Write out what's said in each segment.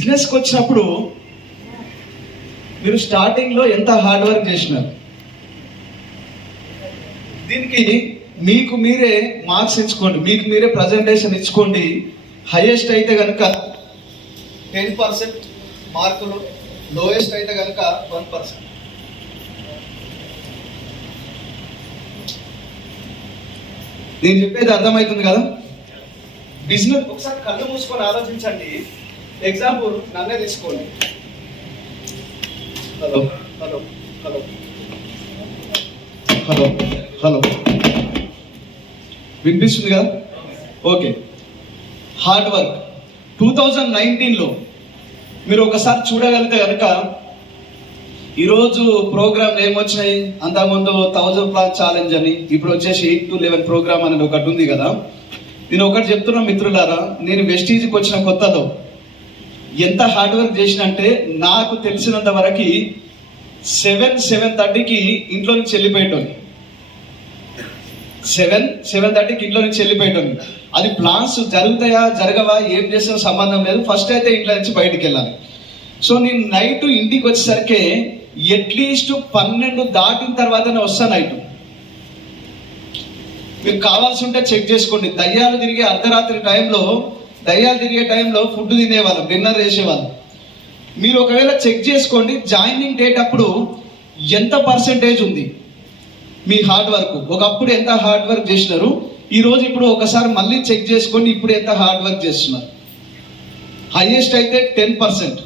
బిజినెస్కి వచ్చినప్పుడు మీరు స్టార్టింగ్లో ఎంత హార్డ్ వర్క్ చేసినారు, దీనికి మీకు మీరే మార్క్స్ ఇచ్చుకోండి, మీకు మీరే ప్రజెంటేషన్ ఇచ్చుకోండి. హైయెస్ట్ అయితే కనుక 10% మార్కులు, లోయెస్ట్ అయితే కనుక 1%. నేను చెప్పేది అర్థమవుతుంది కదా? బిజినెస్ ఒకసారి కళ్ళు మూసుకొని ఆలోచించండి. ఎగ్జాంపుల్ నన్నే తీసుకోండి. Hello hello hello hello hello వినిపిస్తుంది కదా? ఓకే. హార్డ్ వర్క్ 2019లో మీరు ఒకసారి చూడగలిగితే కనుక ఈరోజు ప్రోగ్రామ్ ఏమొచ్చినాయి, అంతకుముందు 1000 ప్లాన్ ఛాలెంజ్ అని, ఇప్పుడు వచ్చేసి 8 to 11 ప్రోగ్రామ్ అనేది ఒకటి ఉంది కదా. నేను ఒకటి చెప్తున్నా మిత్రులారా, నేను వెస్టీజ్కి వచ్చిన కొత్తలో ఎంత హార్డ్ వర్క్ చేసినంటే నాకు తెలిసినంత వరకు 7-7:30కి ఇంట్లో నుంచి వెళ్ళిపోయేటోని. 7-7:30కి ఇంట్లో నుంచి వెళ్ళిపోయేటోని. అది ప్లాన్స్ జరుగుతాయా జరగవా ఏం చేసిన సంబంధం లేదు, ఫస్ట్ అయితే ఇంట్లో నుంచి బయటికి వెళ్ళాలి. సో నేను నైట్ ఇంటికి వచ్చేసరికి అట్లీస్ట్ 12 దాటిన తర్వాతనే వస్తాను నైట్. మీరు కావాల్సి ఉంటే చెక్ చేసుకోండి. దయ్యాలు తిరిగే టైంలో ఫుడ్ తినేవాళ్ళం, డిన్నర్ చేసేవాళ్ళం. మీరు ఒకవేళ చెక్ చేసుకోండి, జాయినింగ్ డేట్ అప్పుడు ఎంత పర్సెంటేజ్ ఉంది మీ హార్డ్ వర్క్, ఒకప్పుడు ఎంత హార్డ్ వర్క్ చేసినారు, ఈరోజు ఇప్పుడు ఒకసారి మళ్ళీ చెక్ చేసుకోండి ఇప్పుడు ఎంత హార్డ్ వర్క్ చేస్తున్నారు. హైయెస్ట్ అయితే 10%,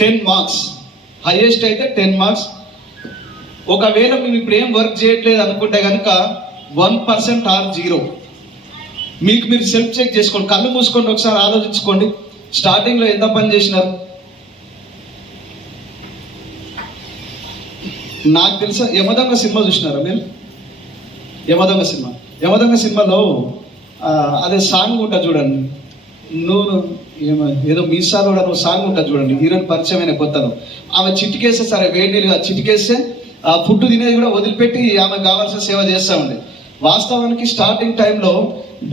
10 మార్క్స్, హైయెస్ట్ అయితే 10 మార్క్స్. ఒకవేళ మేము ఇప్పుడు ఏం వర్క్ చేయట్లేదు అనుకుంటే కనుక 1% ఆర్ 0. మీకు మీరు సెల్ఫ్ చెక్ చేసుకోండి, కళ్ళు మూసుకోండి, ఒకసారి ఆలోచించుకోండి. స్టార్టింగ్లో ఎంత పని చేసినారు? నాకు తెలుసా యమదొంగ సినిమా చూసినారా మీరు? యమదొంగ సినిమాలో అదే సాంగ్ ఉంటుంది చూడండి, నువ్వు ఏదో మీసాలో కూడా నువ్వు సాంగ్ ఉంటుంది చూడండి, హీరోయిన్ పరిచయమైన కొత్తలో. ఆమె చిటికేస్తే, సరే వేడి నీళ్ళుగా చిటికేస్తే ఆ ఫుడ్ తినేది కూడా వదిలిపెట్టి ఆమెకు కావాల్సిన సేవ చేస్తూ ఉండే. వాస్తవానికి స్టార్టింగ్ టైంలో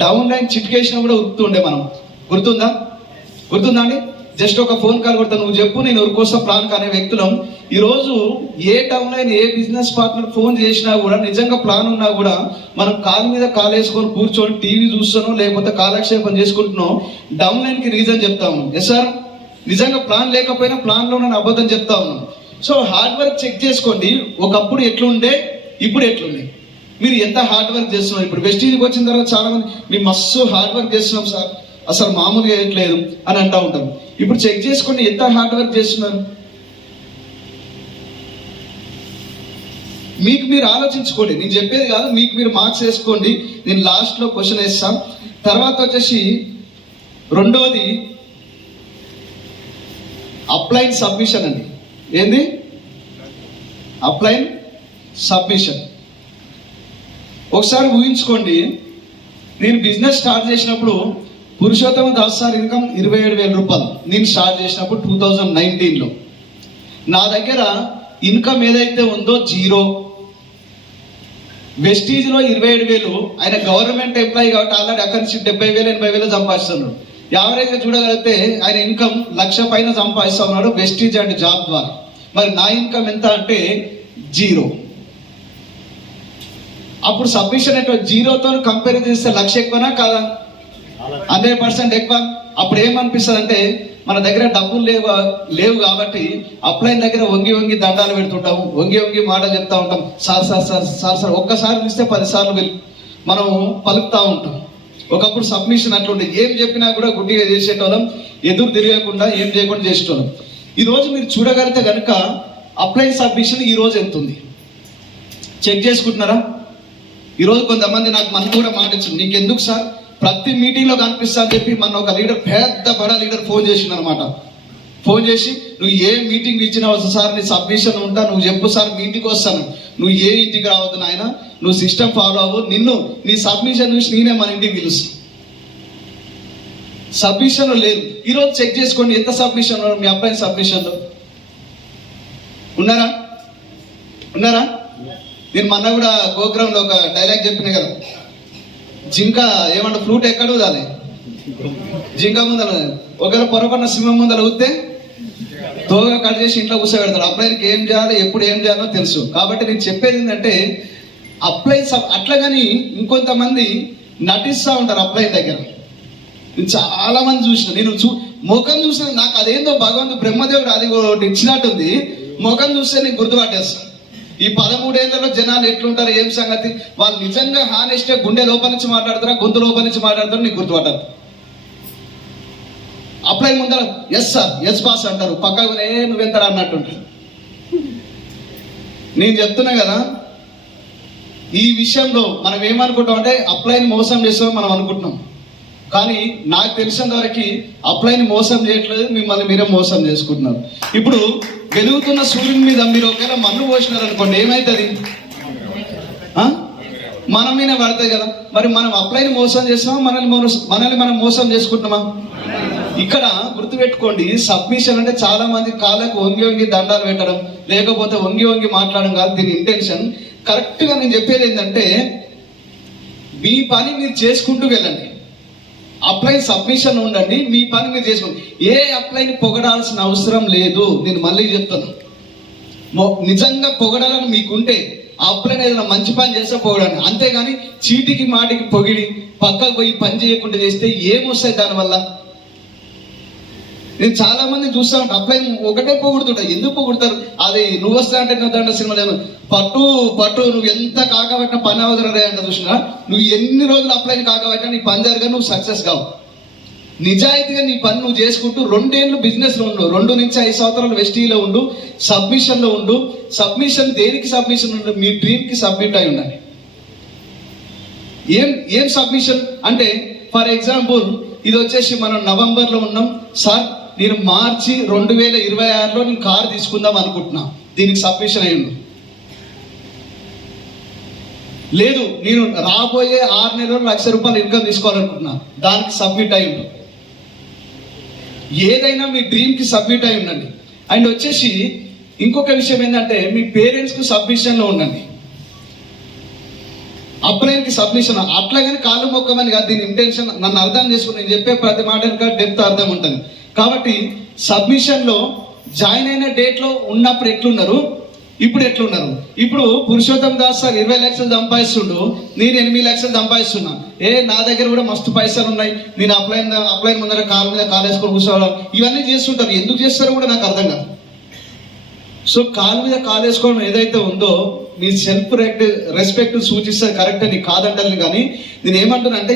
డౌన్ లైన్ చిటికేసినా కూడా ఉరుకుతుండే మనం. గుర్తుందా అండి? జస్ట్ ఒక ఫోన్ కాల్ కొడతా, నువ్వు చెప్పు నేను ఉరికొస్తా ప్లాన్ అనే వ్యక్తులం. ఈరోజు ఏ డౌన్ లైన్ ఏ బిజినెస్ పార్ట్నర్ ఫోన్ చేసినా కూడా, నిజంగా ప్లాన్ ఉన్నా కూడా మనం కాలు మీద కాలు వేసుకొని కూర్చొని టీవీ చూస్తాను లేకపోతే కాలక్షేపం చేసుకుంటున్నాం, డౌన్ లైన్కి రీజన్ చెప్తా ఉన్నాం. ఎస్ సార్, నిజంగా ప్లాన్ లేకపోయినా ప్లాన్లో నేను అబద్ధం చెప్తా ఉన్నాను. సో హార్డ్ వర్క్ చెక్ చేసుకోండి, ఒకప్పుడు ఎట్లుండే ఇప్పుడు ఎట్లుండే, మీరు ఎంత హార్డ్ వర్క్ చేస్తున్నారు. ఇప్పుడు వెస్టీజ్కి వచ్చిన తర్వాత చాలా మంది మేము మస్తు హార్డ్ వర్క్ చేస్తున్నాం సార్, అసలు మామూలుగా వేయట్లేదు అని అంటూ ఉంటాం. ఇప్పుడు చెక్ చేసుకోండి ఎంత హార్డ్ వర్క్ చేస్తున్నారు. మీకు మీరు ఆలోచించుకోండి, నేను చెప్పేది కాదు, మీకు మీరు మార్క్స్ వేసుకోండి. నేను లాస్ట్లో క్వశ్చన్ వేస్తాం. తర్వాత వచ్చేసి రెండవది అప్లైన్ సబ్మిషన్ అండి. ఏంది అప్లైన్ సబ్మిషన్? ఒకసారి ఊహించుకోండి, నేను బిజినెస్ స్టార్ట్ చేసినప్పుడు పురుషోత్తమ దాస్ సార్ ఇన్కమ్ 27,000 రూపాయలు. నేను స్టార్ట్ చేసినప్పుడు 2019లో నా దగ్గర ఇన్కమ్ ఏదైతే ఉందో 0. వెస్టీజ్లో 27,000, ఆయన గవర్నమెంట్ ఎంప్లాయీ కాబట్టి ఆల్రెడీ అక్కడి నుంచి 70,000-80,000 సంపాదిస్తున్నాడు. యావరేజ్గా చూడగలిగితే ఆయన ఇన్కమ్ 1,00,000 పైన సంపాదిస్తూ ఉన్నాడు వెస్టీజ్ అండ్ జాబ్ ద్వారా. మరి నా ఇన్కమ్ ఎంత అంటే 0. అప్పుడు సబ్మిషన్ అంటే 0తో కంపేర్ చేస్తే 1,00,000 ఎక్కువనా కాదా? 100% ఎక్కువ. అప్పుడు ఏమనిపిస్తుంది అంటే మన దగ్గర డబ్బులు లేవు కాబట్టి అప్లైన్ దగ్గర వంగి దండాలు పెడుతుంటాము, వంగి మాట చెప్తా ఉంటాం, సార్ ఒక్కసారి ఇస్తే 10 సార్లు మనం పలుకుతా ఉంటాం. ఒకప్పుడు సబ్మిషన్ అట్లుండే, ఏం చెప్పినా కూడా గుడ్డిగా చేసేటోళ్ళం, ఎదురు తిరగకుండా ఏం చేయకుండా చేసేటోళ్ళం. ఈరోజు మీరు చూడగలిగితే కనుక అప్లైన్ సబ్మిషన్ ఈరోజు ఎంత ఉంది చెక్ చేసుకుంటున్నారా? ఈరోజు కొంతమంది నాకు మన కూడా మాట ఇచ్చింది, నీకు ఎందుకు సార్ ప్రతి మీటింగ్లో కనిపిస్తా అని చెప్పి మన ఒక లీడర్, పెద్ద బడా లీడర్ ఫోన్ చేసిండు అనమాట. ఫోన్ చేసి నువ్వు ఏ మీటింగ్ ఇచ్చినా సార్ నీ సబ్మిషన్ ఉంటా, నువ్వు చెప్పు సార్ మీ ఇంటికి వస్తాను, నువ్వు ఏ ఇంటికి రావద్దు నాయన, నువ్వు సిస్టమ్ ఫాలో అవ్వు, నీ సబ్మిషన్ చూసి నేనే మన ఇంటికి పిలుస్తాను. సబ్మిషన్ లేదు. ఈరోజు చెక్ చేసుకోండి ఎంత సబ్మిషన్ మీ అబ్బాయి సబ్మిషన్లో ఉన్నారా? నేను మొన్న కూడా గోగ్రామ్లో ఒక డైలాగ్ చెప్పిన కదా, జింక ఏమన్నా ఫ్రూట్ ఎక్కడ ఊదాలి, జింక ముందర ఒకవేళ పొరపడిన సింహం ముందర ఊస్తే తోగా కట్ చేసి ఇంట్లో కూర్చోబెడతాడు. అప్లైన్కి ఏం చేయాలి, ఎప్పుడు ఏం చేయాలో తెలుసు. కాబట్టి నేను చెప్పేది ఏంటంటే అట్లాగని ఇంకొంతమంది నటిస్తూ ఉంటారు అప్లైన్ దగ్గర. నేను చాలా మంది చూసిన, నేను ముఖం చూసిన నాకు అదేందో భగవంతుడు బ్రహ్మదేవుడు అది ఒకటి ఇచ్చినట్టుంది. ముఖం చూస్తే నేను గుర్తుపట్టేస్తాను. ఈ 13 ఏళ్లలో జనాలు ఎట్లుంటారు, ఏం సంగతి, వాళ్ళు నిజంగా హానెస్ట్గా గుండె లోపల నుంచి మాట్లాడతారా, గొంతు లోపల నుంచి మాట్లాడతారు, నీకు గుర్తుపట్టారు. అప్లై ముందర ఎస్ సార్, ఎస్ బాస్ అంటారు, పక్కనే నువ్వెంతరా అన్నట్టుంటారు. నేను చెప్తున్నా కదా, ఈ విషయంలో మనం ఏమనుకుంటాం అంటే అప్లైని మోసం చేస్తామని మనం అనుకుంటున్నాం. కానీ నాకు తెలిసినంత వరకు అప్లైని మోసం చేయట్లేదు, మిమ్మల్ని మీరే మోసం చేసుకుంటున్నారు. ఇప్పుడు వెలుగుతున్న సూర్యుని మీద మీరు ఒకవేళ మన్ను పోసినారు అనుకోండి, ఏమవుతుంది? మన మీద పడతాయి కదా. మరి మనం అప్లైని మోసం చేస్తామా, మనల్ని మనం మోసం చేసుకుంటున్నామా? ఇక్కడ గుర్తుపెట్టుకోండి, సబ్మిషన్ అంటే చాలా మంది కాళ్ళకు వంగి వంగి దండాలు పెట్టడం, లేకపోతే వంగి వంగి మాట్లాడడం కాదు దీని ఇంటెన్షన్. కరెక్ట్గా నేను చెప్పేది ఏంటంటే, మీ పని మీరు చేసుకుంటూ వెళ్ళండి. అప్లైన్ సబ్మిషన్ ఉండండి, మీ పని మీరు చేసుకోండి. ఏ అప్లైని పొగడాల్సిన అవసరం లేదు. నేను మళ్ళీ చెప్తాను, నిజంగా పొగడాలని మీకుంటే అప్లైన్ ఏదైనా మంచి పని చేస్తే పొగడండి. అంతేగాని చీటికి మాటికి పొగిడి పక్కకు పోయి పని చేయకుండా చేస్తే ఏమొస్తాయి దానివల్ల? నేను చాలా మంది చూస్తా ఉంటాను, అప్లైన్ ఒకటే పొగుడుతుంటా. ఎందుకు పొగుడతారు? అది నువ్వు వస్తా అంటే నువ్వు సినిమాలో పట్టు పట్టు నువ్వు ఎంత కాకబట్టినా పని అవసరం అంటే చూసినా, నువ్వు ఎన్ని రోజులు అప్లైన్ కాకబట్టినా నీ పని జరగా నువ్వు సక్సెస్ కావు. నిజాయితీగా నీ పని నువ్వు చేసుకుంటూ 2 ఏళ్ళు బిజినెస్లో ఉండు, 2 నుంచి 5 సంవత్సరాలు వెస్టీలో ఉండు, సబ్మిషన్లో ఉండు. సబ్మిషన్ దేనికి సబ్మిషన్ ఉండు? మీ డ్రీమ్కి సబ్మిట్ అయి ఉండాలి. ఏం సబ్మిషన్ అంటే, ఫర్ ఎగ్జాంపుల్ ఇది వచ్చేసి మనం నవంబర్లో ఉన్నాం సార్, నేను మార్చి 2026లో నేను కారు తీసుకుందాం అనుకుంటున్నా, దీనికి సబ్మిషన్ అయి ఉండు. లేదు, నేను రాబోయే 6 నెలల్లో ₹1,00,000 ఇన్కమ్ తీసుకోవాలనుకుంటున్నా, దానికి సబ్మిట్ అయి ఉండు. ఏదైనా మీ డ్రీమ్కి సబ్మిట్ అయి ఉండండి. అండ్ వచ్చేసి ఇంకొక విషయం ఏంటంటే, మీ పేరెంట్స్కి సబ్మిషన్లో ఉండండి. అప్లైన్కి సబ్మిషన్ అట్లాగని కాళ్ళు మొక్కమని కాదు, దీని ఇంటెన్షన్ నన్ను అర్థం చేసుకుని నేను చెప్పే ప్రతి మాట డెప్త్ అర్థం ఉంటుంది. కాబట్టి సబ్మిషన్లో జాయిన్ అయిన డేట్లో ఉన్నప్పుడు ఎట్లున్నారు, ఇప్పుడు ఎట్లున్నారు? ఇప్పుడు పురుషోత్తం దాస్ సార్ 20 లక్షలు సంపాదిస్తుండు, నేను 8 లక్షలు సంపాదిస్తున్నా. నా దగ్గర కూడా మస్తు పైసలు ఉన్నాయి, నేను అప్లైన్ ముందర కాలు మీద కాలేసుకొని కూర్చోవడం, ఇవన్నీ చేస్తుంటారు. ఎందుకు చేస్తారో కూడా నాకు అర్థం కాదు. సో కాలు మీద కాలేసుకోవడం ఏదైతే ఉందో మీ సెల్ఫ్ రెస్పెక్ట్ సూచిస్తుంది, కరెక్ట్ అని కాదంటాను. కానీ నేను ఏమంటున్నా అంటే,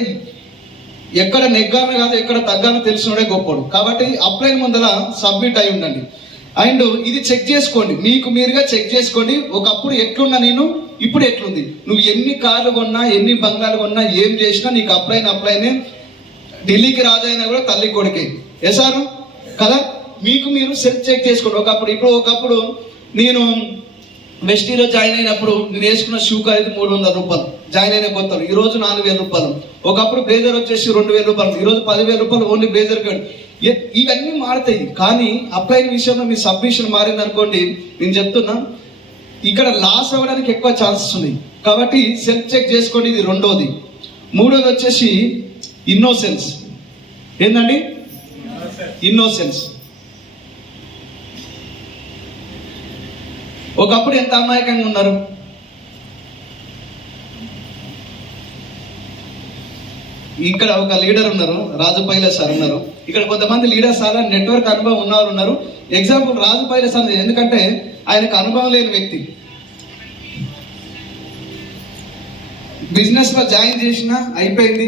ఎక్కడ నెగ్గానో కాదు ఎక్కడ తగ్గానో తెలిసినోడే గొప్పడు. కాబట్టి అప్లైన్ ముందర సబ్మిట్ అయి ఉండండి. అండ్ ఇది చెక్ చేసుకోండి, మీకు మీరుగా చెక్ చేసుకోండి. ఒకప్పుడు ఎట్లున్నా నేను, ఇప్పుడు ఎట్లుంది. నువ్వు ఎన్ని కార్లు కొన్నా, ఎన్ని బంగాలు కొన్నా, ఏం చేసినా నీకు అప్లైనే. ఢిల్లీకి రాజైనా కూడా తల్లి కొడుకే సార్ కదా. మీకు మీరు సెల్ఫ్ చెక్ చేసుకోండి. ఒకప్పుడు నేను వెస్టీలో జాయిన్ అయినప్పుడు నేను వేసుకున్న షూ ఖరీదు ₹300 జాయిన్ అయిన కొత్తలు, ఈరోజు ₹4,000. ఒకప్పుడు బ్లేజర్ వచ్చేసి ₹2,000, ఈరోజు ₹10,000 ఓన్లీ బ్లేజర్. ఇవన్నీ మారుతాయి. కానీ అప్లైన్ విషయంలో మీ సబ్మిషన్ మారింది అనుకోండి, నేను చెప్తున్నా ఇక్కడ లాస్ అవ్వడానికి ఎక్కువ ఛాన్సెస్ ఉన్నాయి. కాబట్టి సెల్ఫ్ చెక్ చేసుకోండి. ఇది రెండోది. మూడోది వచ్చేసి ఇన్నోసెన్స్. ఏంటండి? ఇన్నోసెన్స్. ఒకప్పుడు ఎంత అమాయకంగా ఉన్నారు. ఇక్కడ ఒక లీడర్ ఉన్నారు, రాజు పైలట్ సార్ ఉన్నారు. ఇక్కడ కొంతమంది లీడర్స్ చాలా నెట్వర్క్ అనుభవం ఉన్నవారు ఉన్నారు. ఎగ్జాంపుల్ రాజు పైలట్ సార్, ఎందుకంటే ఆయనకు అనుభవం లేని వ్యక్తి. బిజినెస్ లో జాయిన్ చేసినా అయిపోయింది.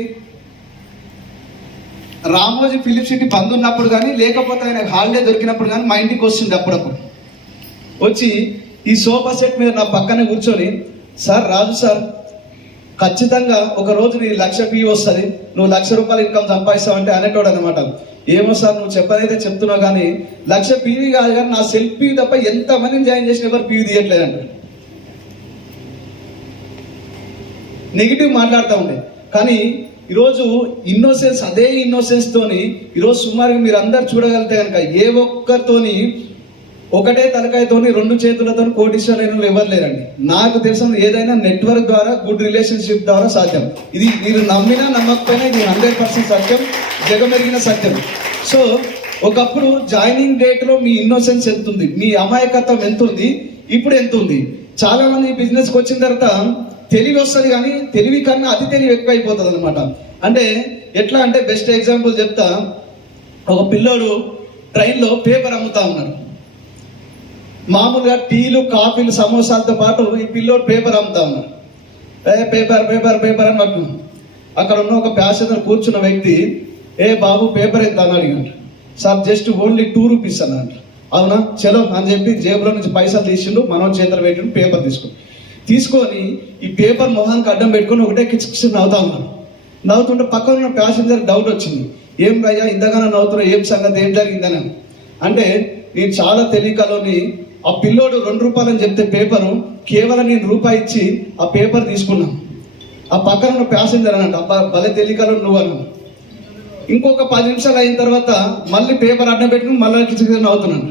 రామోజీ ఫిలిప్ సిటీ బంద్ ఉన్నప్పుడు కానీ, లేకపోతే ఆయన హాలిడే దొరికినప్పుడు కానీ మా ఇంటికి వస్తుంది. అప్పుడప్పుడు వచ్చి ఈ సోఫా సెట్ మీద నా పక్కనే కూర్చొని, సార్ రాజు సార్, ఖచ్చితంగా ఒక రోజు నీ 1,00,000 ఫీ వస్తుంది, నువ్వు ₹1,00,000 ఇన్కమ్ సంపాదిస్తావు అంటే అనేటోడు అనమాట. ఏమో సార్ నువ్వు చెప్పనైతే చెప్తున్నావు, కానీ 1,00,000 పీవీ కాదు, కానీ నా సెల్ఫ్ పీవీ తప్ప ఎంతమందిని జాయిన్ చేసిన ఎవరు పీవీ తీయట్లేదంట. నెగిటివ్ మాట్లాడుతూ ఉండే. కానీ ఈరోజు ఇన్నోసెన్స్, అదే ఇన్నోసెన్స్ తోని ఈరోజు సుమారుగా మీరు అందరు చూడగలిగితే కనుక ఏ ఒక్కరితోని ఒకటే తలకాయతోని రెండు చేతులతో కోటీశ్వరులు ఎవరు లేరండి. నాకు తెలిసిన ఏదైనా నెట్వర్క్ ద్వారా, గుడ్ రిలేషన్షిప్ ద్వారా సాధ్యం. ఇది మీరు నమ్మినా నమ్మకపోయినా ఇది 100% సత్యం, జగమెరిగిన సత్యం. సో ఒకప్పుడు జాయినింగ్ డేట్ లో మీ ఇన్నోసెన్స్ ఎంత ఉంది, మీ అమాయకత్వం ఎంత ఉంది, ఇప్పుడు ఎంత ఉంది. చాలా మంది బిజినెస్కి వచ్చిన తర్వాత తెలివి వస్తుంది, కానీ తెలివి కన్నా అతి తెలివి ఎక్కువ అయిపోతుంది అనమాట. అంటే ఎట్లా అంటే బెస్ట్ ఎగ్జాంపుల్ చెప్తా. ఒక పిల్లోడు ట్రైన్లో పేపర్ అమ్ముతా ఉన్నాడు. మామూలుగా టీలు, కాఫీలు, సమోసాలతో పాటు ఈ పిల్లోడు పేపర్ అమ్ముతా ఉన్నాడు. పేపర్ పేపర్ పేపర్ అని పట్టుకున్నాడు. అక్కడ ఉన్న ఒక ప్యాసింజర్ కూర్చున్న వ్యక్తి, ఏ బాబు పేపర్ ఎంత అని అడిగాడు. సార్ జస్ట్ ఓన్లీ 2 రూపీస్ అన్నాడు. అవునా, చలో అని చెప్పి జేబులో నుంచి పైసలు తీసిండు, మనం చేతులు పెట్టిండు, పేపర్ తీసుకొని ఈ పేపర్ మొహానికి అడ్డం పెట్టుకొని ఒకటే కిచకిచి నవ్వుతా ఉన్నాడు. నవ్వుతుంటే పక్కన ఉన్న ప్యాసింజర్ డౌట్ వచ్చింది, ఏం భయ్యా ఇంతగానో నవ్వుతున్నా, ఏం సంగతి, ఏం జరిగిందని. అంటే నేను చాలా తెలియకలోని ఆ పిల్లోడు 2 రూపాయలు అని చెప్తే పేపరు కేవలం నేను రూపాయి ఇచ్చి ఆ పేపర్ తీసుకున్నాను. ఆ పక్కన ఉన్న ప్యాసింజర్ అన్నట్టు, అబ్బా భలే తెలియకలో నువ్వు అన్నాను. ఇంకొక 10 నిమిషాలు అయిన తర్వాత మళ్ళీ పేపర్ అడ్డం పెట్టుకుని మళ్ళీ కిచకిచి నవ్వుతున్నాను.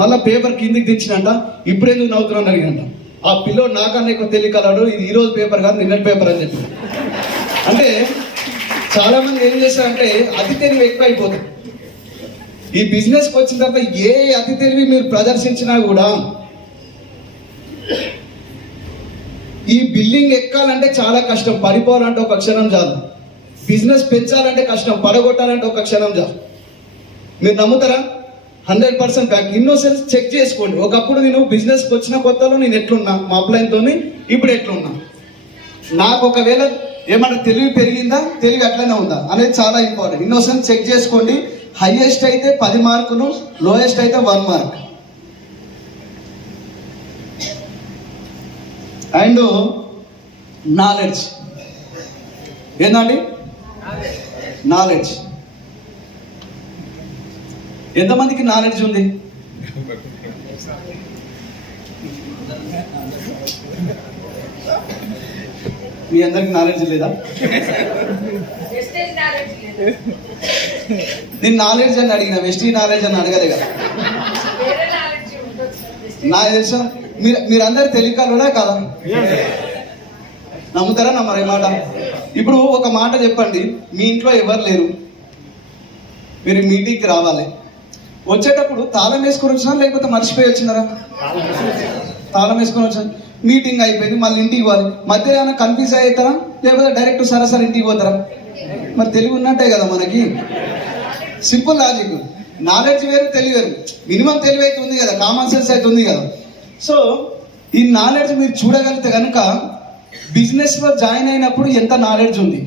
మళ్ళీ పేపర్ కిందికి తెచ్చినంట, ఇప్పుడు ఎందుకు నవ్వుతున్నాను అడిగినంట. ఆ పిల్లోడు నాకన్నా ఎక్కువ తెలియకలాడు, ఇది ఈరోజు పేపర్ కాదు నిన్నటి పేపర్ అని చెప్పి. అంటే చాలా మంది ఏం చేస్తారంటే అతి తెలివి ఎక్కువ అయిపోతుంది. ఈ బిజినెస్కి వచ్చిన తర్వాత ఏ అతి తెలివి మీరు ప్రదర్శించినా కూడా ఈ బిల్డింగ్ ఎక్కాలంటే చాలా కష్టం, పడిపోవాలంటే ఒక క్షణం చాలు. బిజినెస్ పెంచాలంటే కష్టం, పడగొట్టాలంటే ఒక క్షణం చాలు. మీరు నమ్ముతారా? 100% బ్యాక్. ఇన్నోసెన్స్ చెక్ చేసుకోండి. ఒకప్పుడు నేను బిజినెస్కి వచ్చిన కొత్తలో నేను ఎట్లున్నా, మా అప్లైన్తో ఇప్పుడు ఎట్లున్నా, నాకు ఒకవేళ ఏమన్నా తెలివి పెరిగిందా, తెలివి అట్లనే ఉందా అనేది చాలా ఇంపార్టెంట్. ఇన్నోసెన్స్ చెక్ చేసుకోండి. హైయెస్ట్ అయితే 10 మార్కులు, లోయెస్ట్ అయితే 1 మార్క్. అండ్ నాలెడ్జ్ ఏందండి? నాలెడ్జ్. ఎంతమందికి నాలెడ్జ్ ఉంది? మీ అందరికి నాలెడ్జ్ లేదా? నేను నాలెడ్జ్ అని అడిగిన, వెస్టీ నాలెడ్జ్ అని అడగలే కదా. నాకు తెలుసు మీరందరు తెలియకలుడా కదా. నమ్ముతారా నమ్మరా ఈ మాట? ఇప్పుడు ఒక మాట చెప్పండి, మీ ఇంట్లో ఎవరు లేరు, మీరు మీటింగ్కి రావాలి. వచ్చేటప్పుడు తాళం వేసుకొని వచ్చినారా లేకపోతే మర్చిపోయి వచ్చినారా? తాళం వేసుకొని వచ్చారు. మీటింగ్ అయిపోయింది, మళ్ళీ ఇంటికి పోవాలి. మధ్య ఏమైనా కన్ఫ్యూజ్ అవుతారా లేకపోతే డైరెక్ట్ సరే ఇంటికి పోతారా? మరి తెలివి ఉన్నట్టే కదా మనకి. Simple logic. నాలెడ్జ్ వేరు, తెలివి వేరు. మినిమం తెలివి అయితే ఉంది కదా, కామన్ సెన్స్ అయితే ఉంది కదా. సో ఈ నాలెడ్జ్ మీరు చూడగలిగితే కనుక బిజినెస్లో జాయిన్ అయినప్పుడు ఎంత నాలెడ్జ్ ఉంది,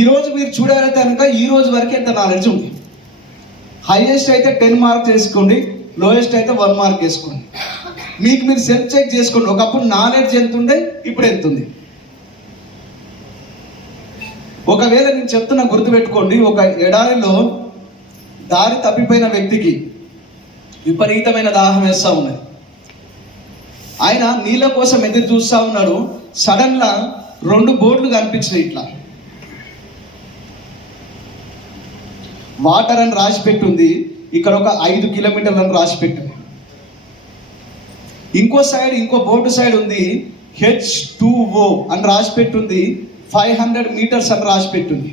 ఈరోజు మీరు చూడగలిగితే కనుక ఈ రోజు వరకు ఎంత నాలెడ్జ్ ఉంది. హైయెస్ట్ అయితే 10 మార్క్ వేసుకోండి, లోయెస్ట్ అయితే 1 మార్క్ వేసుకోండి. మీకు మీరు సెల్ఫ్ చెక్ చేసుకోండి. ఒకప్పుడు నాలెడ్జ్ ఎంత ఉండే, ఇప్పుడు ఎంత ఉంది. ఒకవేళ నేను చెప్తున్నా గుర్తుపెట్టుకోండి, ఒక ఎడారిలో దారి తప్పిపోయిన వ్యక్తికి విపరీతమైన దాహం వేస్తూ ఉన్నది. ఆయన నీళ్ళ కోసం ఎదురు చూస్తూ ఉన్నాడు. సడన్ గా 2 బోర్డులు కనిపించినాయి. ఇట్లా వాటర్ అని రాసి పెట్టుంది, ఇక్కడ ఒక 5 కిలోమీటర్లు అని రాసి పెట్టింది. ఇంకో బోర్డు సైడ్ ఉంది, H2O అని రాసి పెట్టుంది, 500 మీటర్స్ అని రాసి పెట్టుంది.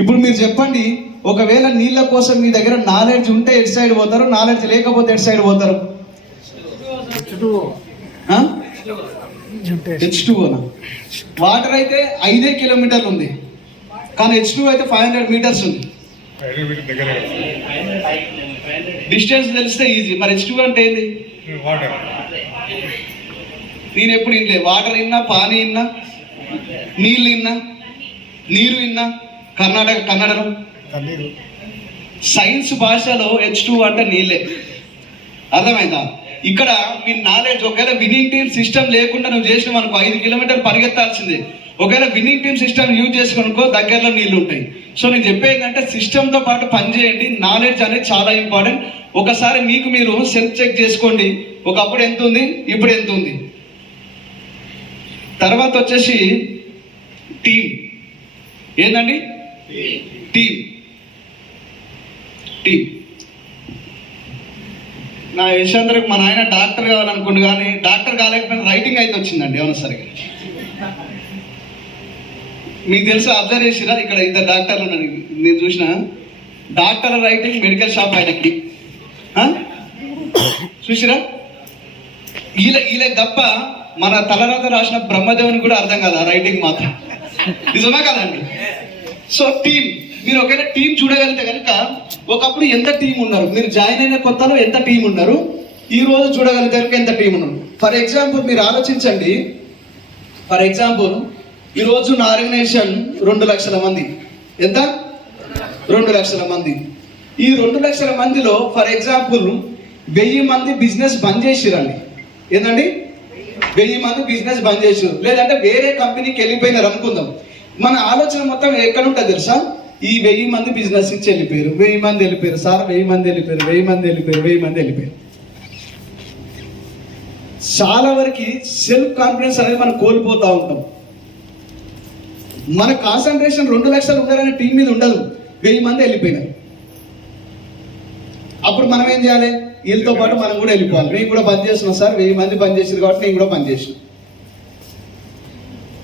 ఇప్పుడు మీరు చెప్పండి, ఒకవేళ నీళ్ళ కోసం మీ దగ్గర నాలెడ్జ్ ఉంటే ఎటు సైడ్ పోతారు, నాలెడ్జ్ లేకపోతే ఎటు సైడ్ పోతారు? H2O. వాటర్ అయితే 5 కిలోమీటర్లు ఉంది, కానీ H2O అయితే 500 మీటర్స్ ఉంది. డిస్టెన్స్ తెలిస్తే ఈజీ. మరి H2O అంటే ఏంది? నేను ఎప్పుడు వినలే. వాటర్ విన్నా, పానీ విన్నా, నీళ్ళు విన్నా, నీరు విన్నా. కన్నడలో సైన్స్ భాషలో H2O అంటే నీళ్ళే. అర్థమైందా? ఇక్కడ మీ నాలెడ్జ్, ఒకవేళ విన్నింగ్ టీమ్ సిస్టమ్ లేకుండా నువ్వు చేసినావు అనుకో 5 కిలోమీటర్లు పరిగెత్తాల్సిందే. ఒకవేళ విన్నింగ్ టీమ్ సిస్టమ్ యూజ్ చేసుకునుకో దగ్గరలో నీళ్ళు ఉంటాయి. సో నేను చెప్పేది ఏంటంటే సిస్టమ్తో పాటు పనిచేయండి. నాలెడ్జ్ అనేది చాలా ఇంపార్టెంట్. ఒకసారి మీకు మీరు సెల్ఫ్ చెక్ చేసుకోండి, ఒకప్పుడు ఎంత ఉంది, ఇప్పుడు ఎంత ఉంది. తర్వాత వచ్చేసి టీమ్. ఏంటండి? టీమ్. నా యశాంతరకు మా నాయన డాక్టర్ కావాలనుకుంటు కానీ డాక్టర్ కాలేకపోయినా రైటింగ్ అయితే వచ్చిందండి ఏమన్నా సరిగ్గా. మీకు తెలుసు అబ్జర్వ్ చేసిరా ఇక్కడ ఇద్దరు డాక్టర్లు ఉన్నారు నేను చూసిన డాక్టర్ రైటింగ్ మెడికల్ షాప్ ఆయనకి చూసిరా వీళ్ళ తప్ప మన తలరాత రాసిన బ్రహ్మదేవుని కూడా అర్థం కాదు ఆ రైటింగ్ మాత్రం. నిజమా కదండి? సో టీం మీరు ఒకవేళ టీం చూడగలిగితే కనుక ఒకప్పుడు ఎంత టీం ఉన్నారు, మీరు జాయిన్ అయిన కొత్తలో ఎంత టీం ఉన్నారు, ఈ రోజు చూడగలిగితే కనుక ఎంత టీం ఉన్నారు. ఫర్ ఎగ్జాంపుల్ మీరు ఆలోచించండి. ఫర్ ఎగ్జాంపుల్ ఈరోజు నా ఆర్గనైజేషన్ 2 లక్షల మంది. ఎంత? 2 లక్షల మంది. ఈ 2 లక్షల మందిలో ఫర్ ఎగ్జాంపుల్ 1000 మంది బిజినెస్ బంద్ చేసిరండి. ఏంటండి? 1000 మంది బిజినెస్ బంద్ చేసారు, లేదంటే వేరే కంపెనీకి వెళ్ళిపోయినారు అనుకుందాం. మన ఆలోచన మొత్తం ఎక్కడ ఉంటుంది తెలుసా? ఈ 1000 మంది బిజినెస్ నుంచి వెళ్ళిపోయారు, 1000 మంది వెళ్ళిపోయారు సార్, 1000 మంది వెళ్ళిపోయారు, 1000 మంది వెళ్ళిపోయారు, 1000 మంది వెళ్ళిపోయారు. చాలా వరకు సెల్ఫ్ కాన్ఫిడెన్స్ అనేది మనం కోల్పోతూ ఉంటాం. మన కాన్సన్ట్రేషన్ 2 లక్షలు ఉన్నారనే టీం మీద ఉండదు, 1000 మంది వెళ్ళిపోయినారు. అప్పుడు మనం ఏం చేయాలి? వీళ్ళతో పాటు మనం కూడా వెళ్ళిపోవాలి. నేను కూడా బంద్ చేస్తున్నాను సార్, 1000 మంది బంద్ చేసారు కాబట్టి నేను కూడా బంద్ చేసిన.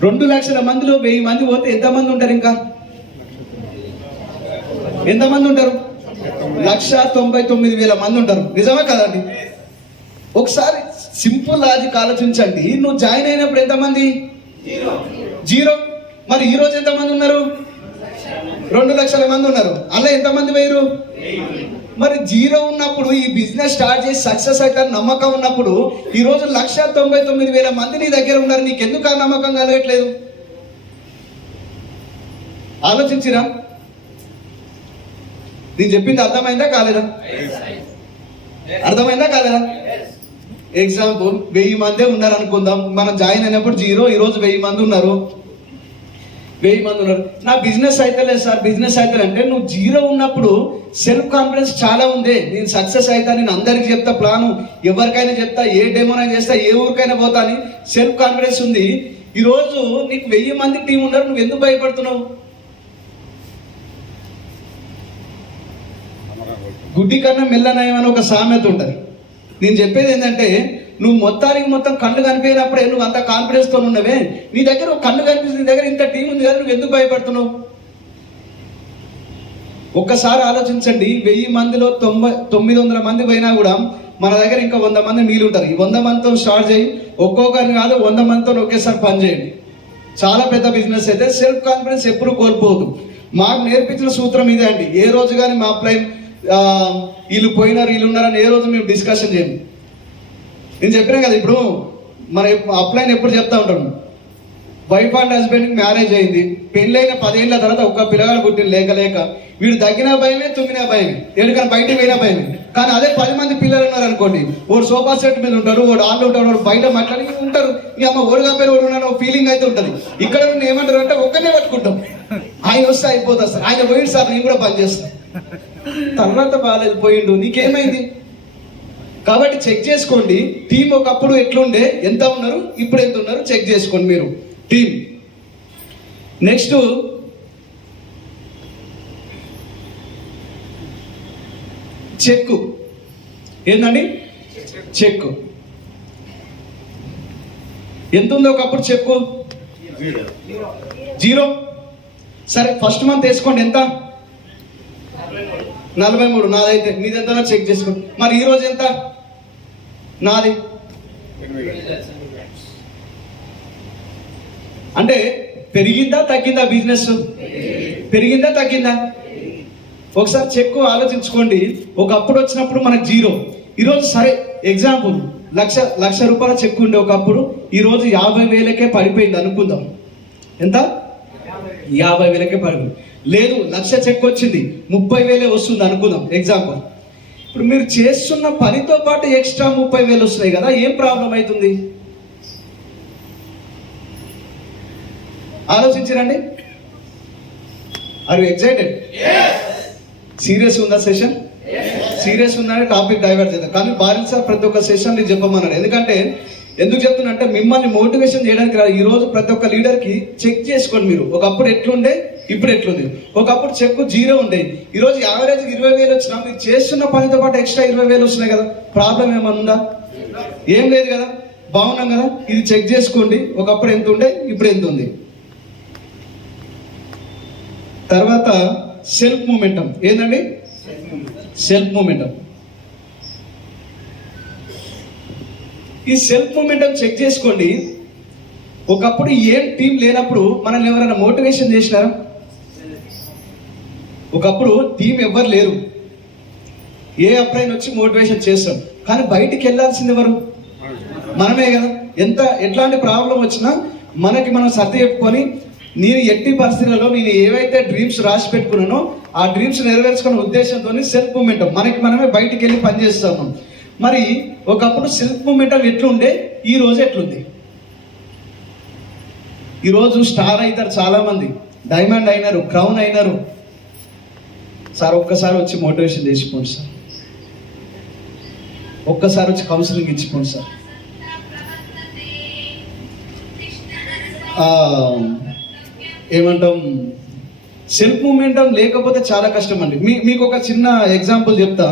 2 లక్షల మందిలో 1000 మంది పోతే ఎంతమంది ఉంటారు? ఇంకా ఎంతమంది ఉంటారు? 1,99,000 మంది ఉంటారు. నిజమా కదండి? ఒకసారి సింపుల్ లాజిక్ ఆలోచించండి. నువ్వు జాయిన్ అయినప్పుడు ఎంతమంది? 0. మరి ఈ రోజు ఎంతమంది ఉన్నారు? 2 లక్షల మంది ఉన్నారు. అలా ఎంతమంది వేరు? మరి 0 ఉన్నప్పుడు ఈ బిజినెస్ స్టార్ట్ చేసి సక్సెస్ అయితే నమ్మకం ఉన్నప్పుడు ఈ రోజు 1,99,000 మంది నీ దగ్గర ఉన్నారు. నీకు ఎందుకు ఆ నమ్మకం కలగట్లేదు? ఆలోచించిరా? నేను చెప్పింది అర్థమైందా కాలేదా? అర్థమైందా కాలేదా? ఎగ్జాంపుల్ 1000 మందే ఉన్నారు అనుకుందాం. మనం జాయిన్ అయినప్పుడు 0, ఈ రోజు 1000 మంది ఉన్నారు. 1000 మంది ఉన్నారు. నా బిజినెస్ అయితే లేదు సార్, బిజినెస్ అయితే అంటే నువ్వు 0 ఉన్నప్పుడు సెల్ఫ్ కాన్ఫిడెన్స్ చాలా ఉంది. నేను సక్సెస్ అవుతా, నేను అందరికి చెప్తా, ప్లాను ఎవరికైనా చెప్తా, ఏ డెమోనైనా చేస్తా, ఏ ఊరికైనా పోతా అని సెల్ఫ్ కాన్ఫిడెన్స్ ఉంది. ఈరోజు నీకు 1000 మంది టీం ఉన్నారు, నువ్వు ఎందుకు భయపడుతున్నావు? గుడ్డి కన్నా మెల్లనయం అని ఒక సామెత ఉంటుంది. నేను చెప్పేది ఏంటంటే నువ్వు మొత్తానికి మొత్తం కళ్ళు కనిపించినప్పుడే నువ్వు అంత కాన్ఫిడెన్స్ తో ఉన్నవే, నీ దగ్గర ఒక కళ్ళు కనిపిస్తుంది, నీ దగ్గర ఇంత టీం ఉంది కదా, నువ్వు ఎందుకు భయపడుతున్నావు? ఒక్కసారి ఆలోచించండి. 1000 మందిలో 900 మంది పోయినా కూడా మన దగ్గర ఇంకా 100 మంది మిగిలి ఉంటారు. ఈ 100 మందితో స్టార్ట్ చేయి, ఒక్కొక్కరిని కాదు 100 మందితో ఒకేసారి పని చేయండి. చాలా పెద్ద బిజినెస్ అయితే సెల్ఫ్ కాన్ఫిడెన్స్ ఎప్పుడు కోల్పోవద్దు. మాకు నేర్పించిన సూత్రం ఇదే అండి. ఏ రోజు కానీ మా అప్లైన్ వీళ్ళు పోయినారు వీళ్ళు ఉన్నారని ఏ రోజు మేము డిస్కషన్ చేయండి. నేను చెప్పినా కదా, ఇప్పుడు మన అప్లైన్ ఎప్పుడు చెప్తా ఉంటాను, వైఫ్ అండ్ హస్బెండ్కి మ్యారేజ్ అయింది, పెళ్ళైన 10 ఏళ్ళ తర్వాత ఒక్క పిల్లగాడు పుట్టిన లేక వీడు తగ్గిన భయమే, తుమ్మిన భయమే, ఎందుకని బయటకు పోయిన భయమే. కానీ అదే 10 మంది పిల్లలు ఉన్నారు అనుకోండి, వాడు సోఫా సెట్ మీద ఉంటాడు, వాడు ఆళ్ళు ఉంటాడు, వాడు బయట మాట్లాడి ఉంటారు. ఇక అమ్మ ఓడిగా పేరు ఓడి ఉన్నాడు ఫీలింగ్ అయితే ఉంటుంది. ఇక్కడ నువ్వు ఏమంటారు అంటే ఒక్కనే పట్టుకుంటాం, ఆయన వస్తే అయిపోతుంది సార్, ఆయన పోయిండు సార్ నేను కూడా పని చేస్తాను, తర్వాత బాగాలేదు పోయిండు, నీకేమైంది? కాబట్టి చెక్ చేసుకోండి. టీం ఒకప్పుడు ఎట్లుండే, ఎంత ఉన్నారు, ఇప్పుడు ఎంత ఉన్నారు చెక్ చేసుకోండి మీరు టీం. Next check. ఏంటండి చెక్? ఎంత ఉందో ఒకప్పుడు చెక్ 0. సరే ఫస్ట్ మంత్ వేసుకోండి, ఎంత? 43. నాదైతే మీది ఎంత చెక్ చేసుకోండి. మరి ఈ రోజు ఎంత? నాది. అంటే పెరిగిందా తగ్గిందా? బిజినెస్ పెరిగిందా తగ్గిందా? ఒకసారి చెక్ ఆలోచించుకోండి. ఒకప్పుడు వచ్చినప్పుడు మనకు 0, ఈరోజు సరే ఎగ్జాంపుల్ 1,00,000 రూపాయల చెక్ ఉండే ఒకప్పుడు, ఈరోజు 50,000కే పడిపోయింది అనుకుందాం. ఎంత? 50,000కే పడిపోయింది. లేదు 1,00,000 చెక్ వచ్చింది, 30,000 వస్తుంది అనుకుందాం ఎగ్జాంపుల్. ఇప్పుడు మీరు చేస్తున్న పనితో పాటు ఎక్స్ట్రా 30,000 వస్తున్నాయి కదా, ఏం ప్రాబ్లం అవుతుంది? ఆలోచించరండి. Are you excited? సీరియస్ ఉందా సెషన్? సీరియస్ ఉందని టాపిక్ డైవర్ట్ చేద్దాం. కానీ బారిల్ సార్ ప్రతి ఒక్క సెషన్ చెప్పమన్నాడు. ఎందుకంటే ఎందుకు చెప్తున్నా అంటే మిమ్మల్ని మోటివేషన్ చేయడానికి రాదు. ఈ రోజు ప్రతి ఒక్క లీడర్ కి చెక్ చేసుకోండి మీరు. ఒకప్పుడు ఎట్లుండే, ఇప్పుడు ఎట్లుంది. ఒకప్పుడు చెక్ 0 ఉండే, ఈ రోజు యావరేజ్ 20,000 వచ్చినా మీరు చేస్తున్న పనితో పాటు ఎక్స్ట్రా 20,000 వస్తున్నాయి కదా. ప్రాబ్లం ఏమన్నా ఉందా? ఏం లేదు కదా, బాగున్నాం కదా. ఇది చెక్ చేసుకోండి, ఒకప్పుడు ఎంత ఉండే, ఇప్పుడు ఎంత ఉంది. తర్వాత సెల్ఫ్ మూమెంటం. ఏందండి సెల్ఫ్ మూమెంటం? ఈ సెల్ఫ్ మూమెంటం చెక్ చేసుకోండి. ఒకప్పుడు ఏం టీం లేనప్పుడు మనల్ని ఎవరైనా మోటివేషన్ చేసినారా? ఒకప్పుడు టీం ఎవ్వరు లేరు, ఏ అప్లైన్ వచ్చి మోటివేషన్ చేస్తాం. కానీ బయటికి వెళ్ళాల్సింది ఎవరు? మనమే కదా. ఎట్లాంటి ప్రాబ్లం వచ్చినా మనకి మనం సర్ది చెప్పుకొని, నేను ఎట్టి పరిస్థితులలో నేను ఏవైతే డ్రీమ్స్ రాసి పెట్టుకున్నానో ఆ డ్రీమ్స్ నెరవేర్చుకున్న ఉద్దేశంతో సెల్ఫ్ మూమెంటం మనకి మనమే బయటికి వెళ్ళి పనిచేస్తాము. మరి ఒకప్పుడు సెల్ఫ్ మూమెంటం ఎట్లుండే, ఈ రోజు ఎట్లుంది? ఈరోజు స్టార్ అవుతారు చాలా మంది, డైమండ్ అయినారు, క్రౌన్ అయినారు. సార్ ఒక్కసారి వచ్చి మోటివేషన్ చేసిపోండి సార్, ఒక్కసారి వచ్చి కౌన్సిలింగ్ ఇచ్చిపోండి సార్. ఏమంటాం, సెల్ఫ్ మూమెంటం లేకపోతే చాలా కష్టం అండి. మీకు ఒక చిన్న ఎగ్జాంపుల్ చెప్తా.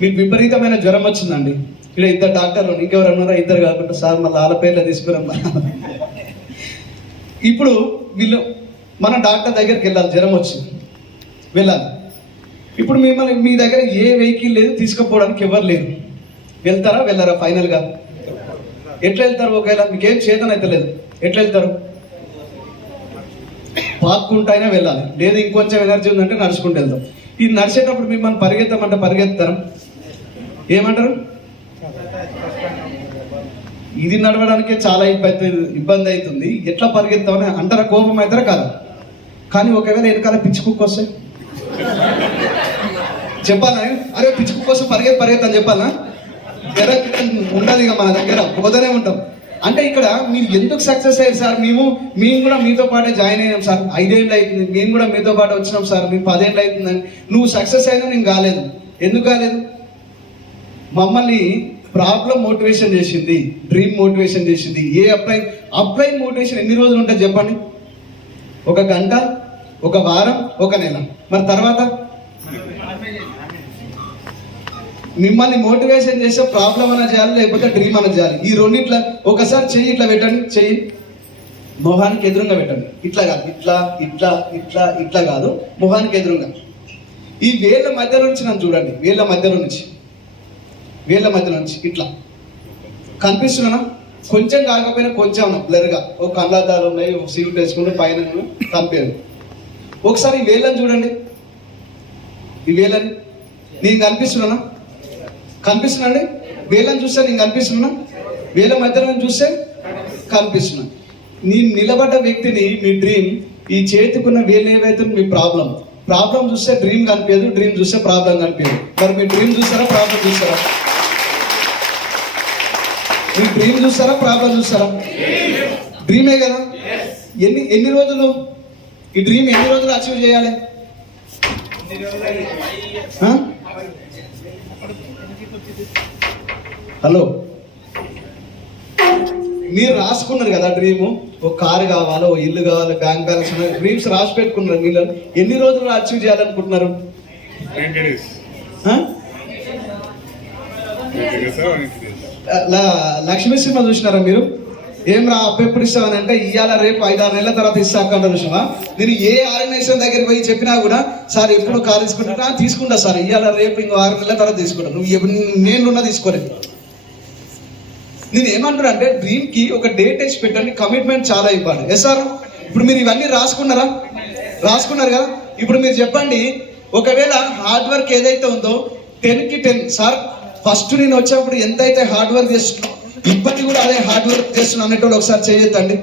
మీకు విపరీతమైన జ్వరం వచ్చిందండి, ఇక్కడ 2 డాక్టర్లు, ఇంకెవరు అన్నారా? 2 కాకుండా సార్ మళ్ళీ వాళ్ళ పేర్లు తీసుకున్నాం. ఇప్పుడు వీళ్ళు మన డాక్టర్ దగ్గరికి వెళ్ళాలి, జ్వరం వచ్చింది వెళ్ళాలి. ఇప్పుడు మిమ్మల్ని మీ దగ్గర ఏ వెహికల్ లేదు, తీసుకుపోవడానికి ఎవరు లేరు. వెళ్తారా వెళ్ళారా? ఫైనల్గా ఎట్లా వెళ్తారు? ఒకవేళ మీకేం చేతన అయితే లేదు, ఎట్లా వెళ్తారు? పాక్కుంటైనా వెళ్ళాలి, లేదు ఇంకొంచెం ఎనర్జీ ఉందంటే నడుచుకుంటూ వెళ్తాం. ఈ నడిచేటప్పుడు మిమ్మల్ని పరిగెత్తామంటే పరిగెత్తారు, ఏమంటారు? ఇది నడవడానికే చాలా ఇబ్బంది అవుతుంది, ఎట్లా పరిగెత్తామని అంటారా? కోపం అవుతారా? కాదు. కానీ ఒకవేళ వెనకాల పిచ్చి కుక్క వస్తే చెప్పాలా? అరే పిచ్చి కుక్క కోసం పరిగెత్తని చెప్పాలా? ఉండదు ఇక మన దగ్గర, పోతూనే ఉంటాం. అంటే ఇక్కడ మీరు ఎందుకు సక్సెస్ అయ్యారు సార్? మేము కూడా మీతో పాటే జాయిన్ అయినాం సార్, 5 ఏళ్ళు అవుతుంది, మేము కూడా మీతో పాటు వచ్చినాం సార్, మేము 10 ఏళ్ళు అవుతుందని. నువ్వు సక్సెస్ అయినా నేను కాలేదు. ఎందుకు కాలేదు? మమ్మల్ని ప్రాబ్లం మోటివేషన్ చేసింది, డ్రీమ్ మోటివేషన్ చేసింది. ఏ అప్లైన్ మోటివేషన్ ఎన్ని రోజులు ఉంటుంది చెప్పండి? 1 గంట, 1 వారం, 1 నెల. మరి తర్వాత మిమ్మల్ని మోటివేషన్ చేస్తే ప్రాబ్లం అన్న చేయాలి, లేకపోతే డ్రీమ్ అన్న చేయాలి. ఈ రెండిట్లా ఒకసారి చెయ్యి ఇట్లా పెట్టండి, చెయ్యి మొహానికి ఎదురుగా పెట్టండి. ఇట్లా కాదు, ఇట్లా ఇట్లా ఇట్లా ఇట్లా కాదు, మొహానికి ఎదురుగా. ఈ వేళ్ళ మధ్యలో నుంచి నన్ను చూడండి, వేళ్ళ మధ్యలో నుంచి ఇట్లా కనిపిస్తున్నానా? కొంచెం కాకపోయినా కొంచెం బ్లర్గా, ఒక కళ్ళద్దాలు ఉన్నాయి, ఒక సీట్ వేసుకుంటే పైన కనిపించదు. ఒకసారి ఈ వేళ్ళని చూడండి, ఈ వేళ్ళని నేను కనిపిస్తున్నాండి. వేళ్ళని చూస్తే నేను కనిపిస్తున్నా, వేళ్ళ మధ్యలో చూస్తే కనిపిస్తున్నా. నేను నిలబడ్డ వ్యక్తిని, మీ డ్రీమ్, ఈ చేతికున్న వేలు ఏవైతే మీ ప్రాబ్లం చూస్తే డ్రీమ్ కనిపించదు, డ్రీమ్ చూస్తే ప్రాబ్లం కనిపించదు. మరి మీ డ్రీమ్ చూస్తారా, ప్రాబ్లం చూస్తారా? మీ డ్రీమ్ చూస్తారా, ప్రాబ్లం చూస్తారా? డ్రీమే కదా. ఎన్ని రోజులు ఈ డ్రీమ్ ఎన్ని రోజులు అచీవ్ చేయాలి? హలో, మీరు రాసుకున్నారు కదా డ్రీము, ఒక కారు కావాలి, ఓ ఇల్లు కావాలి, బ్యాంక్ బ్యాలెన్స్, డ్రీమ్స్ రాసి పెట్టుకున్నారు. మీరు ఎన్ని రోజులు అచీవ్ చేయాలనుకుంటున్నారు? లక్ష్మీ సినిమా చూసినారా మీరు? ఏం రా అప్పెప్పుడు ఇస్తామని అంటే, ఇవాళ రేపు 5-6 నెలల తర్వాత ఇస్తాకంటే చూసినావా? నేను ఏ ఆర్గనైజేషన్ దగ్గరికి పోయి చెప్పినా కూడా, సార్ ఎప్పుడు కారు తీసుకుంటా సార్, ఇవాళ రేపు ఇంకో 6 నెలల తర్వాత తీసుకుంటా. నేనున్నా తీసుకోలేదు. నేను ఏమంటాను అంటే, డ్రీమ్ కి ఒక డేట్ వేసి పెట్టండి, కమిట్మెంట్ చాలా ఇంపార్టెంట్. ఎస్ సార్, ఇప్పుడు మీరు ఇవన్నీ రాసుకున్నారు కదా. ఇప్పుడు మీరు చెప్పండి, ఒకవేళ హార్డ్ వర్క్ ఏదైతే ఉందో 10కి 10 సార్, ఫస్ట్ నేను వచ్చేప్పుడు ఎంతైతే హార్డ్ వర్క్ చేస్తున్నా, ఇప్పటికి కూడా అదే హార్డ్ వర్క్ చేస్తున్నా అనేటోళ్ళు ఒకసారి చేయొద్దండి.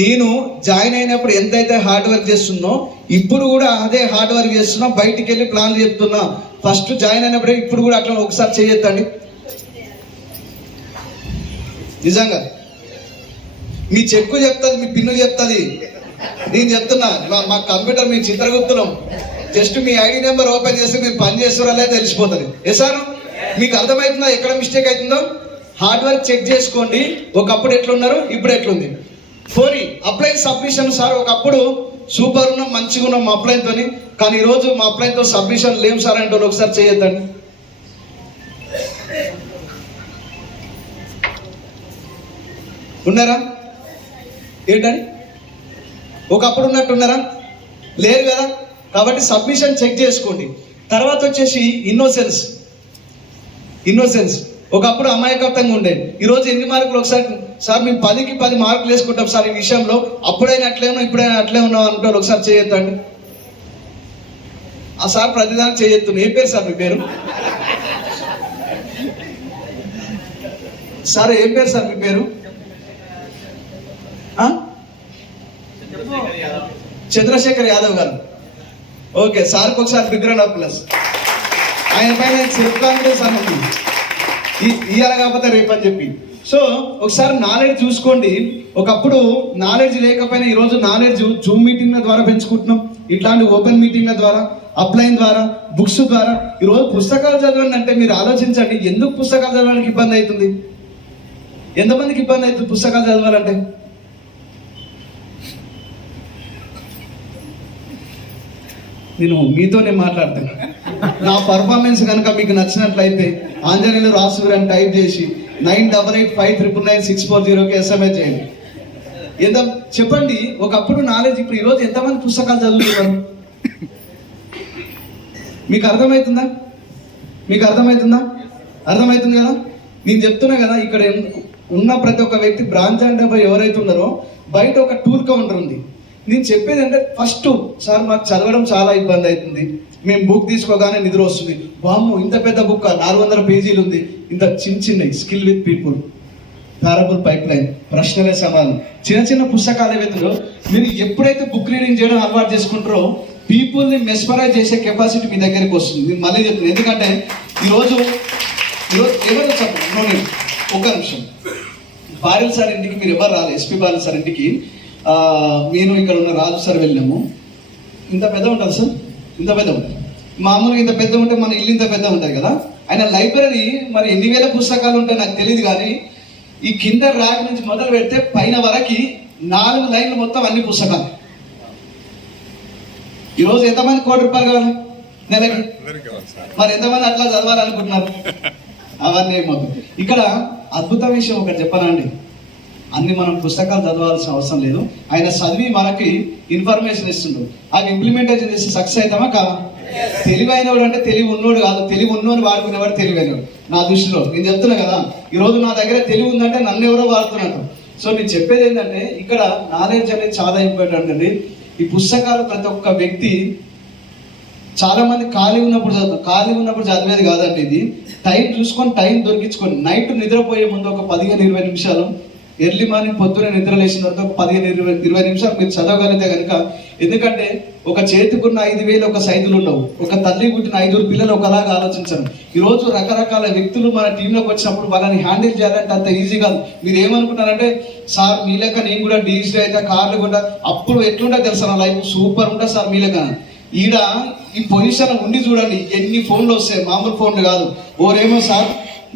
నేను జాయిన్ అయినప్పుడు ఎంతైతే హార్డ్ వర్క్ చేస్తున్నో, ఇప్పుడు కూడా అదే హార్డ్ వర్క్ చేస్తున్నా, బయటికి వెళ్ళి ప్లాన్లు చెప్తున్నా. ఫస్ట్ జాయిన్ అయినప్పుడే ఇప్పుడు కూడా అట్లా ఒకసారి చేయొద్దండి. నిజంగా మీ చెక్కు చెప్తుంది, మీ పిన్ను చెప్తుంది. నేను చెప్తున్నా, మా కంప్యూటర్ మీ చిత్రగుప్తులం. జస్ట్ మీ ఐడి నెంబర్ ఓపెన్ చేస్తే మీరు పని చేస్తారా లేదా తెలిసిపోతుంది. ఏ సార్, మీకు అర్థమవుతుందా ఎక్కడ మిస్టేక్ అవుతుందో? హార్డ్ వర్క్ చెక్ చేసుకోండి. ఒకప్పుడు ఎట్లున్నారు, ఇప్పుడు ఎట్లుంది. పోనీ అప్లైన్ సబ్మిషన్ సార్, ఒకప్పుడు సూపర్ ఉన్నాం, మంచిగా ఉన్నాం మా అప్లైన్తో, కానీ ఈరోజు మా అప్లైన్తో సబ్మిషన్ లేవు సార్ అంటే ఒకసారి చేయొద్దండి. ఉన్నారా ఏంటని? ఒకప్పుడు ఉన్నట్టున్నారా? లేరు కదా. కాబట్టి సబ్మిషన్ చెక్ చేసుకోండి. తర్వాత వచ్చేసి ఇన్నోసెన్స్. ఒకప్పుడు అమాయకత్వంగా ఉండేది. ఈరోజు ఎన్ని మార్కులు ఒకసారి సార్ మేము 10కి 10 మార్కులు వేసుకుంటాం సార్ ఈ విషయంలో, అప్పుడైనా అట్లే ఉన్నాం ఇప్పుడైనా అట్లే ఉన్నాం అంటారు. ఒకసారి చేయొద్దండి. ఆ సార్ ప్రతిదానికి చేయొద్దు. ఏ పేరు సార్ మీ పేరు? సార్ ఏం పేరు సార్ మీ పేరు? చంద్రశేఖర్ యాదవ్ గారు. ఓకే, సార్కి ఒకసారి బిగ్రన్ ఆఫ్ ప్లస్. ఆయన పైన సెల్ఫ్ కాన్ఫిడెన్స్ అన్నది ఇయ్యాల కాకపోతే రేపు అని చెప్పి. సో ఒకసారి నాలెడ్జ్ చూసుకోండి. ఒకప్పుడు నాలెడ్జ్ లేకపోయినా ఈరోజు నాలెడ్జ్ జూమ్ మీటింగ్ల ద్వారా పెంచుకుంటున్నాం. ఇట్లాంటి ఓపెన్ మీటింగ్ల ద్వారా, అప్లైన్ ద్వారా, బుక్స్ ద్వారా. ఈరోజు పుస్తకాలు చదవండి అంటే మీరు ఆలోచించండి, ఎందుకు పుస్తకాలు చదవడానికి ఇబ్బంది అవుతుంది? ఎంతమందికి ఇబ్బంది అవుతుంది పుస్తకాలు చదవాలంటే? నేను మీతోనే మాట్లాడుతాను. నా పర్ఫార్మెన్స్ కనుక మీకు నచ్చినట్లయితే ఆంజనేయులు రాసుగురు అని టైప్ చేసి 9885999640కి SMS చేయండి. ఎంత చెప్పండి. ఒకప్పుడు నాలెడ్జ్, ఇప్పుడు ఈరోజు ఎంతమంది పుస్తకాలు చదువుతున్నారు? మీకు అర్థమవుతుందా? అర్థమవుతుంది కదా. నేను చెప్తున్నా కదా, ఇక్కడ ఉన్న ప్రతి ఒక్క వ్యక్తి బ్రాంచ్ అంటే ఎవరైతే ఉన్నారో బయట ఒక టూర్ కౌంటర్ ఉంది. నేను చెప్పేది అంటే ఫస్ట్ సార్ మాకు చదవడం చాలా ఇబ్బంది అవుతుంది, మేము బుక్ తీసుకోగానే నిద్ర వస్తుంది. వామ్మో ఇంత పెద్ద బుక్ 400 పేజీలు ఉంది. ఇంత చిన్న skill with people, parable pipeline, ప్రశ్నలే సమానం, చిన్న పుస్తకాలు ఏవైతుందో మీరు ఎప్పుడైతే బుక్ రీడింగ్ చేయడం అలవాటు చేసుకుంటారో పీపుల్ని మెస్మరైజ్ చేసే కెపాసిటీ మీ దగ్గరికి వస్తుంది. నేను మళ్ళీ చెప్తున్నాను, ఎందుకంటే ఈరోజు ఎవరు చెప్పండి. ఒక నిమిషం. బారిల్ సార్ ఇంటికి మీరు ఎవరు రాలేదు. ఎస్పీ బారిల్ సార్ ఇంటికి నేను ఇక్కడ ఉన్న రాజు సార్ వెళ్ళాము. ఇంత పెద్ద ఉంటుంది సార్, ఇంత పెద్ద ఉంటుంది. మామూలుగా ఇంత పెద్ద ఉంటే మన ఇల్లు ఇంత పెద్ద ఉంటుంది కదా. ఆయన లైబ్రరీ మరి ఎన్ని వేల పుస్తకాలు ఉంటాయి నాకు తెలియదు, కానీ ఈ కింద ర్యాక్ నుంచి మొదలు పెడితే పైన వరకు 4 లైన్లు మొత్తం అన్ని పుస్తకాలు. ఈరోజు ఎంతమంది ₹1 కోటి కావాలి నెలకి? మరి ఎంతమంది అట్లా చదవాలనుకుంటున్నారు? అవన్నీ మొత్తం. ఇక్కడ అద్భుత విషయం ఒకటి చెప్పనండి, అన్ని మనం పుస్తకాలు చదవాల్సిన అవసరం లేదు. ఆయన చదివి మనకి ఇన్ఫర్మేషన్ ఇస్తుండ్రు, అవి ఇంప్లిమెంటేషన్ చేసి సక్సెస్ అవుతామా కాదా? తెలివైనవాడు అంటే తెలివి ఉన్నోడు కాదు, తెలివి ఉన్నోడు వాడుకునేవాడు తెలివైనవాడు నా దృష్టిలో. నేను చెప్తున్నా కదా, ఈరోజు నా దగ్గర తెలివి ఉందంటే నన్ను ఎవరో వాడుతున్నట్టు. సో నేను చెప్పేది ఏంటంటే ఇక్కడ నాలెడ్జ్ అనేది చాలా ఇంపార్టెంట్ అండి. ఈ పుస్తకాలు ప్రతి ఒక్క వ్యక్తి, చాలా మంది ఖాళీ ఉన్నప్పుడు చదివేది కాదండి. ఇది టైం చూసుకొని, టైం దొరికించుకొని, నైట్ నిద్రపోయే ముందు ఒక 15-20 నిమిషాలు, ఎర్లీ మార్నింగ్ పొద్దున నిద్ర లేచిన తర్వాత ఒక 15-20 నిమిషాలు మీరు చదవగలిగితే కనుక. ఎందుకంటే ఒక చేతికున్న 5,000 ఒక సైజులు ఉండవు, ఒక తల్లి పుట్టిన 5 పిల్లలు ఒకలాగా ఆలోచించరు. ఈరోజు రకరకాల వ్యక్తులు మన టీంలోకి వచ్చినప్పుడు వాళ్ళని హ్యాండిల్ చేయాలంటే అంత ఈజీ కాదు. మీరు ఏమనుకుంటారంటే సార్ మీ లెక్క నేను కూడా డీజిల్ అయితే కార్లు కూడా అప్పుడు ఎట్లుంటా తెలుసా నా లైఫ్ సూపర్ ఉంటా సార్ మీ లెక్క. ఈడ ఈ పొజిషన్ ఉండి చూడండి ఎన్ని ఫోన్లు వస్తాయి, మామూలు ఫోన్లు కాదు. ఓరేమో సార్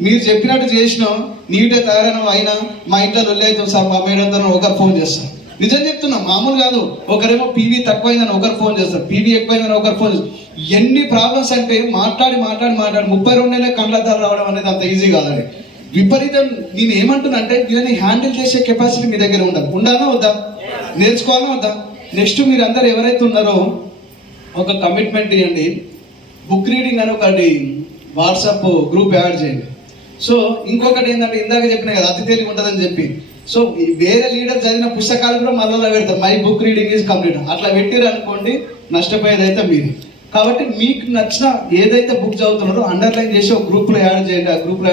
మీరు చెప్పినట్టు చేసినాం, నీటే తయారైన అయినా మా ఇంట్లో లొల్లైతే సార్ మా మేడంతో ఒకరు ఫోన్ చేస్తారు. నిజం చెప్తున్నాం, మామూలు కాదు. ఒకరేమో పీవీ తక్కువైందని ఒకరు ఫోన్ చేస్తారు, పీవీ ఎక్కువైందని ఒకరు ఫోన్ చేస్తారు. ఎన్ని ప్రాబ్లమ్స్ అంటే మాట్లాడి 32 నెలలే కళ్ళద్దాలు రావడం అనేది అంత ఈజీ కాదండి. విపరీతం. నేను ఏమంటున్నా అంటే దీన్ని హ్యాండిల్ చేసే కెపాసిటీ మీ దగ్గర ఉండాలా వద్దా? నేర్చుకోవాలా వద్దా? నెక్స్ట్ మీరు అందరు ఎవరైతే ఉన్నారో ఒక కమిట్మెంట్ ఇవ్వండి. బుక్ రీడింగ్ అని ఒకటి వాట్సాప్ గ్రూప్ యాడ్ చేయండి. సో ఇంకొకటి ఏంటంటే ఇందాక చెప్పిన కదా అతి తేలిక ఉంటుందని చెప్పి, సో వేరే లీడర్ చదివిన పుస్తకాలు కూడా మళ్ళీ పెడతారు, my book reading is complete. అట్లా పెట్టిరు అనుకోండి, నష్టపోయేది అయితే మీరు. కాబట్టి మీకు నచ్చిన ఏదైతే బుక్ చదువుతున్నారో అండర్లైన్ చేసి ఒక గ్రూప్లో యాడ్ చేయండి. ఆ గ్రూప్లో